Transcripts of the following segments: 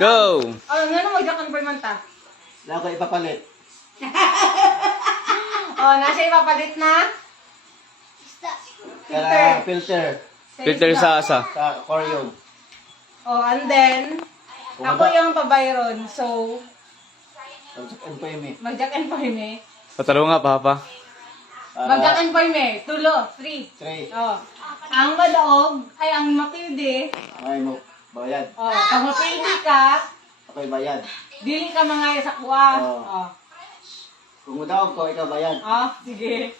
Go! Oh, nga na mag-confirm man ta. Wala ko ipapalit. Oh, nasa ipapalit na? Kaya filter. Filter sa asa. Sa aquarium. Oh, and then, ako yung pabayron. So, mag-jack and forme. Pataro nga, Papa. Mag-jack and forme. Tulo, 3. 3. Oh. Ang madaog, ay ang mapildi. May mo. Bayad. Oh, pag mapildi ka, Ako'y bayad. dili ka mga sa kuha. Oh. Oh. Kung madaog ko, ikaw bayad. Oh, sige.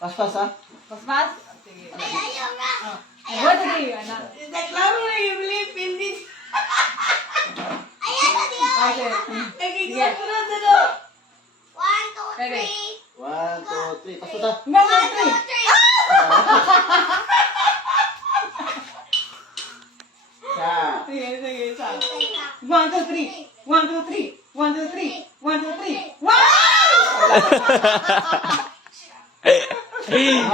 Pas-pas ha? Paspas? Sige. Oh. What do you, anak? Naklaro na yung lip, hindi. Okay. Sige. Nagigilap ko na doon. Ready? 1, 2, 3. Pas-pas ha? Number 3. Sa. Sige, sige, isa. 1, 2, 3. 1, 2, 3. 1, 2, 3. 1, 2, 3. Wow!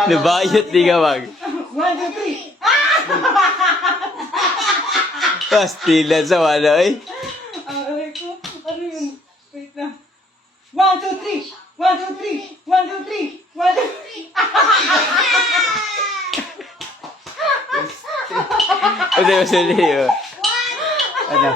Nabayot di ka mag. 1, 2, 3. Pastilan sa wala eh. Ay ko, ano yun? Wait na. 1, 2, 3. 1, 2, 3. 1, 2, 3. 1, 2, 3. Ano yung sili yun? Ano?